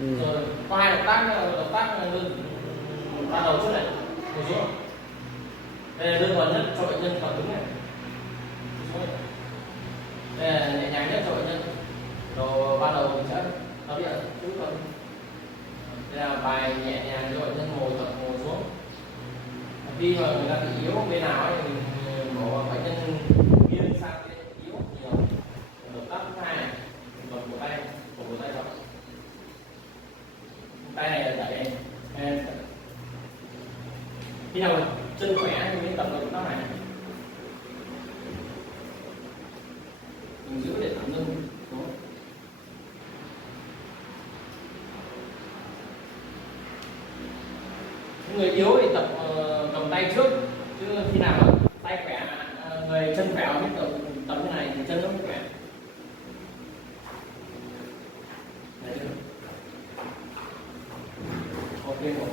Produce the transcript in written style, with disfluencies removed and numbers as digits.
Rồi có hai động tác lưng ban đầu trước này, ngồi xuống. Đây là đơn giản nhất cho bệnh nhân tập đứng này. Đây là nhẹ nhàng nhất cho bệnh nhân. Rồi ban đầu mình sẽ tập điện chút thôi. Đây là bài nhẹ nhàng cho bệnh nhân ngồi xuống. Khi mà người ta bị yếu bên nào ấy thì mình bảo bệnh nhân nghiêng sang cái yếu nhiều. Động tác thứ hai này, cầm cổ tay vào. Tay này là đẩy này. Khi nào chân khỏe thì mới tập động tác này. Mình giữ để thẳng lưng. Người yếu thì tập cầm tay trước, chứ khi nào mà tay khỏe, người chân khỏe biết tập như này thì chân nó khỏe. Ok.